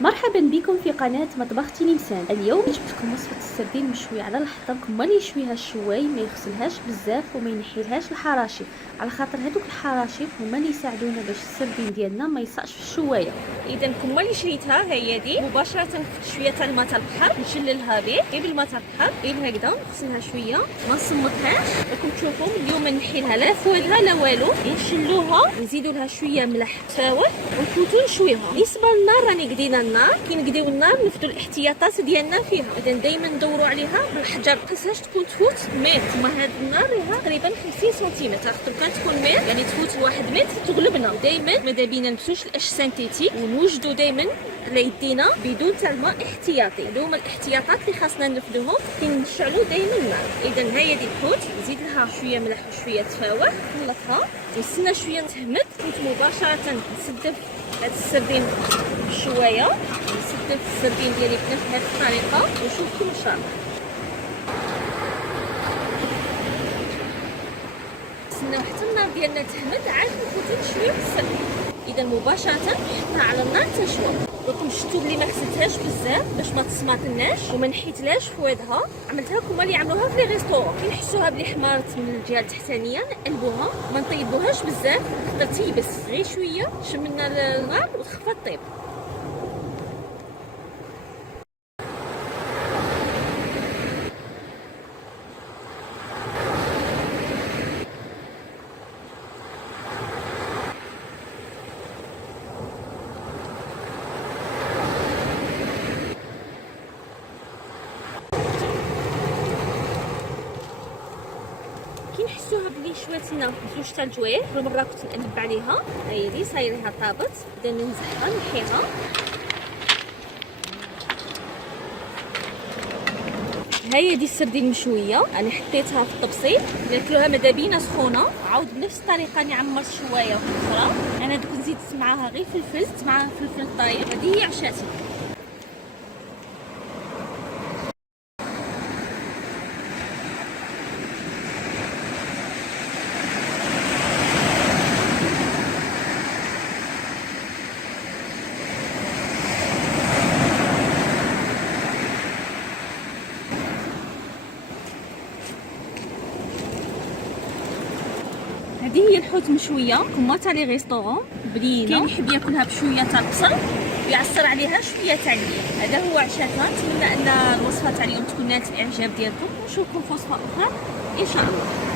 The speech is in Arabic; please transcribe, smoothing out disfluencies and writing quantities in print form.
مرحبا بكم في قناة مطبخ تلمسان. اليوم جبت لكم وصفة السردين المشوي على الحطب. كمال يشويها الشواي، ما يغسلهاش بزاف وما ينحيلهاش الحراشف، على خاطر هذوك الحراشف هما اللي يساعدونا باش السردين ديالنا ما يصقش في الشوايه. اذا كمال اللي شريتها هي دي مباشره في شويه تاع الماء تاع البحر، نشللها به غير بالماء تاع البحر غير هكذا، نغسلها شويه ما نصمتهاش. راكم تشوفوا اليوم ما نحيلها لا فوالها لا والو، نشلوها نزيدوا لها شويه ملح فاوح ونفوتوا نشويها. بالنسبه للنار راني قدينا النار، كي نقديو النار نفدوا الاحتياطات ديالنا فيها. اذا دائما ندوروا عليها بالحجر، ما خصهاش تكون تفوت متر. ما هاد النار لها تقريبا 50 سنتيمتر، خاطر كانت تكون متر يعني تفوت واحد متر تغلبنا. دائما ماذا بينا نمسوش الاش سانتيتيك ونوجدوا دائما على يدينا بدون تاع الماء احتياطي. هذوما الاحتياطات اللي خاصنا نفدوهم كي نشعلوا دائما النار. اذا هي دي الحوت، نزيد لها شويه ملح وشويه تفاوح، نخلطها نستنى شويه تهمت، نفوت مباشره نسدف هاد السردين بالشوايه، نسدف السردين ديالي بنفس هاد الطريقه ونشوفكم ان شاء الله. نستناو حتى النار ديالنا تهمت، عاد نفوتو نشويو السردين. اذا مباشره نحطها على النار تنشوى. راكم شفتوا بلي ما غسلتهاش بزاف باش ما تسماطناش وما نحيتلاش فوادها، عملتها كما اللي يعملوها في لي ريستورون. كي نحسوها بلي حمارت من الجهه التحتانيه نقلبوها، ما نطيبوهاش بزاف حتى تيبس، غير شويه شملنا النار وتخفى الطيب. كي نحسوها بلي شواتنا زوج تاع الجوايح، كل مره كنت نقلب عليها، هي دي صايرها طابت. اذا ننزعها نحيها. هي دي السردين المشويه، انا حطيتها في الطبسيل ناكلوها ماذا بينا سخونه. عاود بنفس الطريقه نعمر شويه اخرى. انا دوك زيدت معاها غير فلفل، معاها فلفل طايب. هذه هي عشاتي. هذه هي الحوت مشويه كما تاع لي ريستورون بنينه. كاين يحب ياكلها بشويه تاع البصل ويعصر عليها شويه تاع الليم. هذا هو عشاتها. نتمنى ان الوصفه تاع اليوم تكون نالت الاعجاب ديالكم، ونشوفكم في وصفه اخرى ان شاء الله.